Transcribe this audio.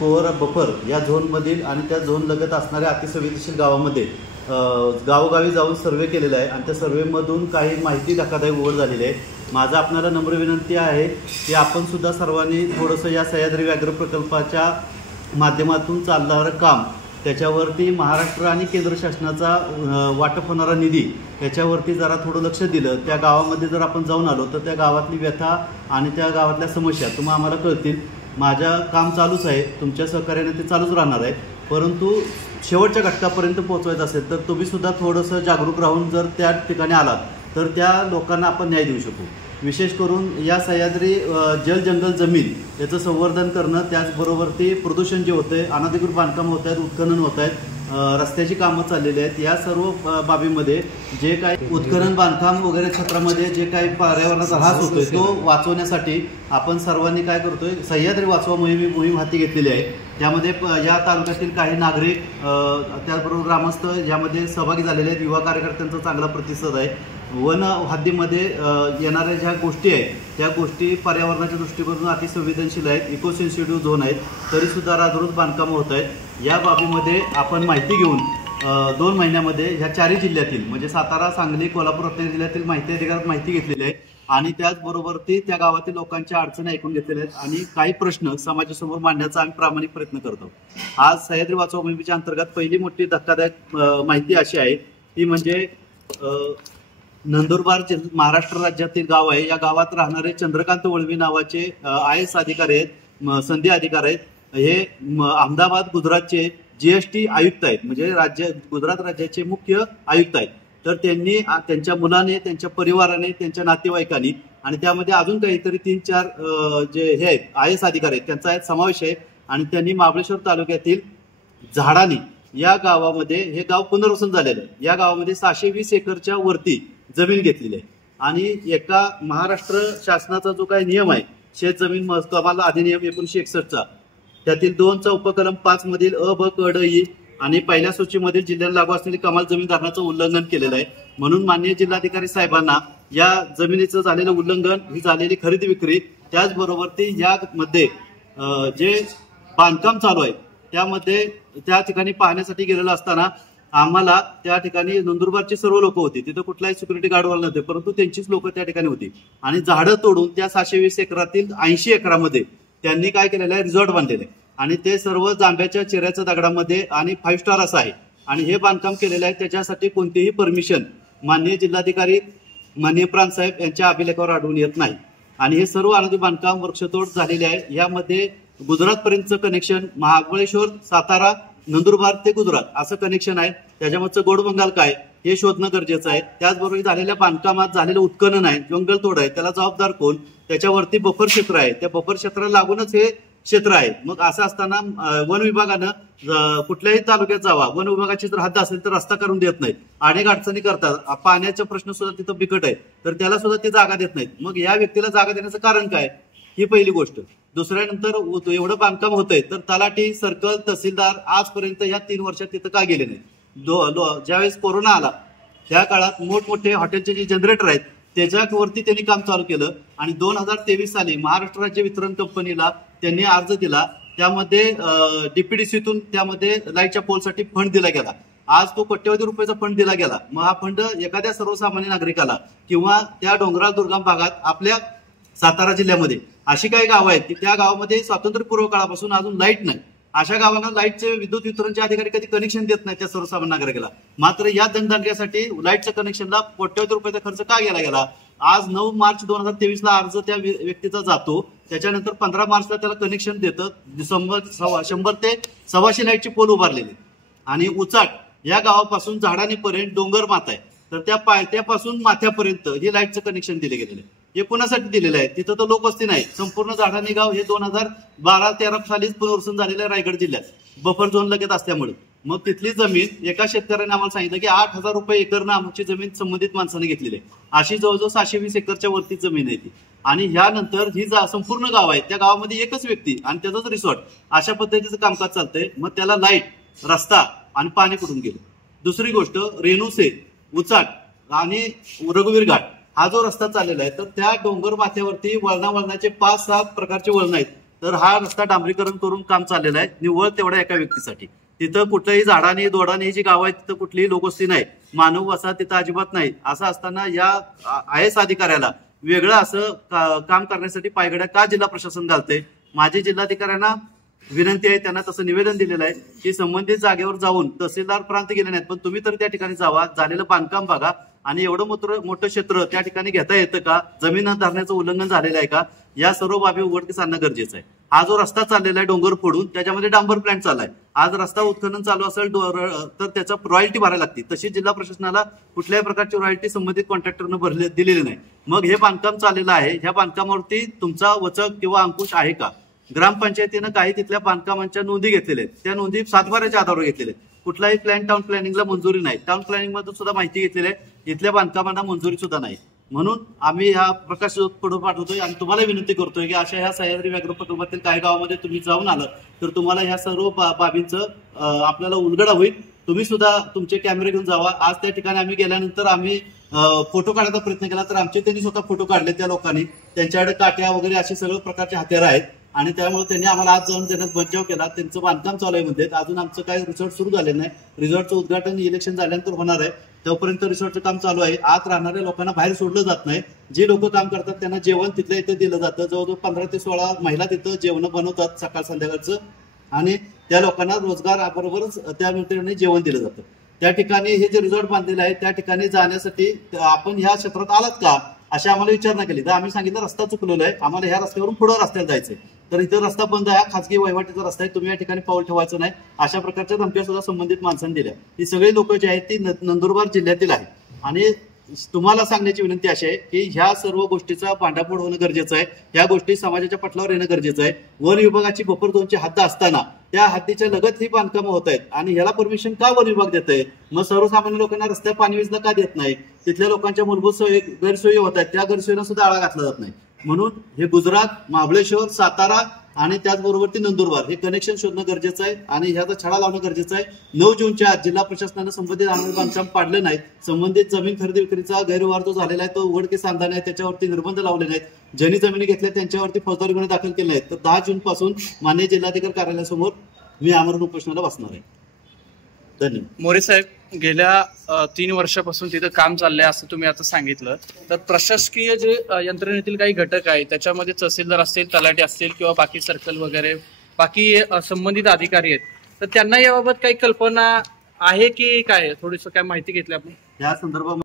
Core buffer या झोनमधील आणि त्या झोन लगत असणाऱ्या अतिसंवेदनशील गावामध्ये गावोगावी जाऊन सर्वे केलेला आहे आणि त्या सर्वेमधून काही माहिती धक्कादायक उघड झालेली आहे। माझा आपल्याला नम्र विनंती आहे की आपण सुद्धा सर्वांनी थोडंसं या सह्याद्री व्याघ्र प्रकल्पाच्या माध्यमातून चालणारं काम, त्याच्यावरती महाराष्ट्र आणि केंद्र शासनाचा वाटप होणारा निधी, त्याच्यावरती जरा थोडं लक्ष दिलं, त्या गावामध्ये जर आपण जाऊन आलो तर त्या गावातली व्यथा आणि त्या गावातल्या समस्या तुम्हाला आम्हाला कळतील। माझं काम चालूच आहे, तुमच्या सहकार्याने ते चालूच राहणार आहे, परंतु शेवटच्या घटकापर्यंत पोहोचवायचं असेल तर तुम्ही सुद्धा थोडंसं जागरूक राहून जर त्या ठिकाणी आलात तर त्या लोकांना आपण न्याय देऊ शकू। विशेष करून या सह्याद्री जल जंगल जमीन याचं संवर्धन करणं, त्याचबरोबर ते प्रदूषण जे होतं आहे, अनधिकृत बांधकामं होत आहेत, उत्खनन होत आहेत, रस्त्याची कामं चाललेली आहेत, या सर्व बाबीमध्ये जे काही उत्खनन बांधकाम वगैरे क्षेत्रामध्ये जे काही पर्यावरणाचा ऱ्हास होतोय तो वाचवण्यासाठी आपण सर्वांनी काय करतोय, सह्याद्री वाचवा मोहीम हाती घेतलेली आहे। त्यामध्ये या तालुक्यातील काही नागरिक त्याचबरोबर ग्रामस्थ यामध्ये सहभागी झालेले आहेत। युवा कार्यकर्त्यांचा चांगला प्रतिसाद आहे। वन हद्दीमध्ये येणाऱ्या ज्या गोष्टी आहेत त्या गोष्टी पर्यावरणाच्या दृष्टीकोनातून अतिसंवेदनशील आहेत, इको सेन्सिटिव्ह झोन आहेत, तरीसुद्धा राजरोज बांधकामं होत आहेत। या बाबीमध्ये आपण माहिती घेऊन 2 महिन्यामध्ये ह्या 4 जिल्ह्यातील म्हणजे सातारा, सांगली, कोल्हापूर, रत्नागिरी जिल्ह्यातील माहिती अधिकारात माहिती घेतलेली आहे आणि त्याचबरोबर ते त्या गावातील लोकांच्या अडचणी ऐकून घेतलेल्या आहेत आणि काही प्रश्न समाजासमोर मांडण्याचा आम्ही प्रामाणिक प्रयत्न करतो। आज सह्याद्री वाचवा मोहिमेच्या अंतर्गत पहिली मोठी धक्कादायक माहिती अशी आहे ती म्हणजे नंदुरबार महाराष्ट्र राज्यातील गाव आहे। या गावात राहणारे चंद्रकांत वळवी नावाचे IAS अधिकारी आहेत, संधी अधिकारी आहेत। हे अहमदाबाद गुजरातचे GST आयुक्त आहेत, म्हणजे गुजरात राज्याचे मुख्य आयुक्त आहेत। तर त्यांनी त्यांच्या मुलाने, त्यांच्या परिवाराने, त्यांच्या नातेवाईकांनी आणि त्यामध्ये अजून काहीतरी 3-4 जे हे आहेत IAS अधिकारी आहेत त्यांचा समावेश आहे आणि त्यांनी महाबळेश्वर तालुक्यातील झाडानी या गावामध्ये, हे गाव पुनर्वसन झालेलं आहे, या गावामध्ये 620 एकरच्या वरती जमीन घेतलेली आहे आणि एका महाराष्ट्र शासनाचा जो काही नियम आहे शेत जमीन कमाल अधिनियम 1961चा, त्यातील 2चा उपकलम 5 मधील अ, ब, क, ड, इ आणि पहिल्या सूचीमधील जिल्ह्याला लागू असलेली कमाल जमीन धारणाचं उल्लंघन केलेलं आहे। म्हणून माननीय जिल्हाधिकारी साहेबांना या जमिनीचं झालेलं उल्लंघन, ही झालेली खरेदी विक्री, त्याचबरोबर ती यामध्ये जे बांधकाम चालू आहे त्यामध्ये त्या ठिकाणी पाहण्यासाठी गेलेलं असताना आम्हाला त्या ठिकाणी नंदुरबारचे सर्व लोक होते, तिथं कुठलाही सिक्युरिटी गार्डवाला नव्हते, परंतु त्यांचीच लोक त्या ठिकाणी होती आणि झाडं तोडून त्या 620 एकरातील 80 एकरामध्ये त्यांनी काय केलेलं आहे, रिसॉर्ट बांधलेलं आहे आणि ते सर्व जांभ्याच्या चिऱ्याच्या दगडामध्ये आणि 5 स्टार असं आहे आणि हे बांधकाम केलेलं आहे। त्याच्यासाठी कोणतीही परमिशन माननीय जिल्हाधिकारी माननीय प्रांत साहेब यांच्या अभिलेखावर आढळून येत नाही आणि हे सर्व अनधिकृत बांधकाम वृक्षतोड झालेले आहे। यामध्ये गुजरातपर्यंतचं कनेक्शन, महाबळेश्वर, सातारा, नंदुरबार ते गुजरात असं कनेक्शन आहे। त्याच्यामधचं गोड बंगाल काय हे शोधणं गरजेचं आहे। त्याचबरोबर झालेल्या बांधकामात झालेलं उत्खनन आहे, जंगलतोड आहे, त्याला जबाबदार कोण, त्याच्यावरती बफर क्षेत्र आहे, त्या बफर क्षेत्राला लागूनच हे क्षेत्र आहे। मग असं असताना वन विभागानं कुठल्याही तालुक्यात जावा, वन विभागाची जर हद्द असेल तर रस्ता करून देत नाहीत, अनेक अडचणी करतात, पाण्याचा प्रश्न सुद्धा तिथं बिकट आहे, तर त्याला सुद्धा ते जागा देत नाहीत। मग या व्यक्तीला जागा देण्याचं कारण काय, ही पहिली गोष्ट। दुसऱ्यानंतर एवढं बांधकाम होतंय तर तलाठी, सर्कल, तहसीलदार आजपर्यंत या 3 वर्षात तिथं का गेले नाहीत। ज्यावेळेस कोरोना आला त्या काळात मोठमोठे हॉटेलचे जे जनरेटर आहेत त्याच्यावरती त्यांनी काम चालू केलं आणि 2023 साली महाराष्ट्र राज्य वितरण कंपनीला त्यांनी अर्ज दिला, त्यामध्ये DPDCतून त्यामध्ये लाईटच्या पोलसाठी फंड दिला गेला। आज तो कोट्यवधी रुपयाचा फंड दिला गेला। मग हा फंड एखाद्या सर्वसामान्य नागरिकाला किंवा त्या डोंगराळ दुर्गम भागात आपल्या सातारा जिल्ह्यामध्ये अशी काही गावं आहेत की त्या गावामध्ये स्वातंत्र्यपूर्व काळापासून अजून लाईट नाही, अशा गावांना लाईटचे विद्युत वितरणचे अधिकारी कधी कनेक्शन देत नाही त्या सर्वसामान्य नागरिकाला। मात्र या जनजागृतीसाठी लाईटच्या कनेक्शनला कोट्यवधी रुपयाचा खर्च का केला गेला। आज 9 मार्च 2023ला अर्ज त्या व्यक्तीचा जातो, त्याच्यानंतर 15 मार्चला त्याला कनेक्शन देतं, 100 ते 125 लाईटची पोल उभारलेली आणि उचाट या गावापासून झाडानीपर्यंत डोंगर माथा आहे, तर त्या पायथ्यापासून माथ्यापर्यंत हे लाईटचं कनेक्शन दिले गेलेलं आहे। हे कोणासाठी दिलेलं आहे, तिथं तर लोकवस्ती नाही, संपूर्ण झाडानी गाव हे 2012-13 सालीच पुनर्वसन झालेलं आहे रायगड जिल्ह्यात, बफर झोन लगत असल्यामुळे। मग तिथली जमीन एका शेतकऱ्याने आम्हाला सांगितलं की 8,000 रुपये एकरनं आमची जमीन संबंधित माणसाने घेतलेली आहे, अशी जवळजवळ 620 एकरच्या वरती जमीन आहे ती। आणि ह्यानंतर ही संपूर्ण गाव आहे, त्या गावामध्ये एकच व्यक्ती आणि त्याचंच रिसॉर्ट, अशा पद्धतीचं कामकाज चालतंय। मग त्याला लाईट, रस्ता आणि पाणी कुठून गेलं। दुसरी गोष्ट, रेणुसे, उचाट आणि रघुवीर घाट हा जो रस्ता चाललेला आहे तर त्या डोंगर माथ्यावरती वळणाचे 5-7 प्रकारचे वळण आहेत, तर हा रस्ता डांबरीकरण करून काम चाललेलं आहे निव्वळ तेवढ्या एका व्यक्तीसाठी. तिथं कुठल्याही झाडाने दोडाने जी गाव आहेत तिथं कुठलीही लोकवस्ती नाही, मानव वसा तिथं अजिबात नाही. असं असताना या IAS अधिकाऱ्याला वेगळं असं काम करण्यासाठी पायगड्या का जिल्हा प्रशासन घालते? माझे जिल्हाधिकाऱ्यांना विनंती आहे, त्यांना तसं निवेदन दिलेलं आहे की संबंधित जागेवर जाऊन तहसीलदार प्रांत गेले नाहीत, पण तुम्ही तर त्या ठिकाणी जावा, झालेलं बांधकाम बघा आणि एवढं मोठं क्षेत्र त्या ठिकाणी घेता येतं का? जमीन धरण्याचं उल्लंघन झालेलं आहे का? या सर्व बाबी उघडकीस आणणं गरजेचं आहे. हा जो रस्ता चाललेला आहे डोंगर फोडून त्याच्यामध्ये डांबर प्लांट चाललाय. आज रस्ता उत्खनन चालू असेल तर त्याचा रॉयल्टी भरायला लागते. तशी जिल्हा प्रशासनाला कुठल्याही प्रकारची रॉयल्टी संबंधित कॉन्ट्रॅक्टरनं दिलेली नाही. मग हे बांधकाम चाललेलं आहे, ह्या बांधकामावरती तुमचा वचक किंवा अंकुश आहे का? ग्रामपंचायतीनं काही तिथल्या बांधकामांच्या नोंदी घेतलेल्या आहेत, त्या नोंदी सातबाऱ्याच्या आधारावर घेतलेल्या आहेत. कुठलाही प्लॅन टाउन प्लॅनिंगला मंजुरी नाही. टाउन प्लॅनिंग मधून सुद्धा माहिती घेतलेली आहे, इथल्या बांधकामांना मंजुरी सुद्धा नाही. म्हणून आम्ही हा प्रकाश पुढे पाठवतोय आणि तुम्हाला विनंती करतोय की अशा ह्या सह्याद्री व्याघ्र प्रकल्पातील काही गावामध्ये तुम्ही जाऊन आलं तर तुम्हाला ह्या सर्व बाबींचं आपल्याला उलगडा होईल. तुम्ही सुद्धा तुमचे कॅमेरे घेऊन जावा. आज त्या ठिकाणी आम्ही गेल्यानंतर आम्ही फोटो काढायचा प्रयत्न केला तर आमचे त्यांनी स्वतः फोटो काढले. त्या लोकांनी त्यांच्याकडे काट्या वगैरे असे सगळं प्रकारचे हत्यारं आहेत आणि त्यामुळे त्यांनी आम्हाला आज जाऊन त्यांना बचाव केला. त्यांचं बांधकाम चालू आहे म्हणतात. अजून आमचं काही रिसॉर्ट सुरू झालेलं नाही. रिसॉर्टचं उद्घाटन इलेक्शन झाल्यानंतर होणार आहे, तोपर्यंत रिसॉर्टचं काम चालू आहे. आत राहणाऱ्या लोकांना बाहेर सोडलं जात नाही. जे लोक काम करतात त्यांना जेवण तिथल्या इथं दिलं जातं. जवळजवळ 15 ते 16 महिला तिथं जेवण बनवतात सकाळ संध्याकाळचं आणि त्या लोकांना रोजगार बरोबरच त्या ठिकाणी जेवण दिलं जातं. त्या ठिकाणी हे जे रिसॉर्ट बांधलेलं आहे त्या ठिकाणी जाण्यासाठी आपण ह्या क्षेत्रात आलात का अशी आम्हाला विचारणा केली तर आम्ही सांगितलं रस्ता चुकलेला आहे, आम्हाला ह्या रस्त्यावरून पुढे रस्त्याला जायचंय. तर इथं रस्ता बंद आहे, खासगी वहिवाटीचा रस्ता आहे, तुम्ही या ठिकाणी पाऊल ठेवायचं नाही. अशा प्रकारच्या धमक्या सुद्धा संबंधित माणसांनी दिल्या. ही सगळी लोक जी आहेत ती नंदुरबार जिल्ह्यातील आहेत आणि तुम्हाला सांगण्याची विनंती अशी आहे की ह्या सर्व गोष्टीचा भांडाफोड होणं गरजेचं आहे. ह्या गोष्टी समाजाच्या पटलावर येणं गरजेचं आहे. वन विभागाची बफर झोनची हद्द असताना त्या हद्दीच्या लगत ही बांधकामं होत आहेत आणि ह्याला परमिशन का वन विभाग देत आहे? मग सर्वसामान्य लोकांना रस्त्या पाणी वीजला का देत नाही? तिथल्या लोकांच्या मूलभूत सोयी गैरसोयी होत आहेत, त्या गैरसोयीला सुद्धा आळा घातला जात नाही. म्हणून हे गुजरात, महाबळेश्वर, सातारा आणि त्याचबरोबर ती नंदुरबार हे कनेक्शन शोधणं गरजेचं आहे आणि ह्याचा छडा लावणं गरजेचं आहे. 9 जूनच्या आज जिल्हा प्रशासनानं संबंधित आंदोलन बांधकाम पाडलं नाही. संबंधित जमीन खरेदी विक्रीचा गैरव्यवहार जो झालेला आहे तो उघडकीस आणला नाही, त्याच्यावरती निर्बंध लावले नाहीत. ज्यांनी जमिनी घेतल्या त्यांच्यावरती फौजदारी गुन्हे दाखल केले नाहीत. तर 10 जून पासून माननीय जिल्हाधिकारी कार्यालयासमोर मी आमरण उपोषणाला बसणार आहे. धन्यवाद. मोरे साहेब, गेल्या 3 वर्षापासून तिथं काम चाललंय असं तुम्ही आता सांगितलं, तर प्रशासकीय जे यंत्रणेतील काही घटक आहेत त्याच्यामध्ये तहसीलदार असतील, तलाठी असतील किंवा बाकी सर्कल वगैरे बाकी संबंधित अधिकारी आहेत, तर त्यांना याबाबत काही कल्पना आहे की काय? थोडीसं काय माहिती घेतली आपण या संदर्भात?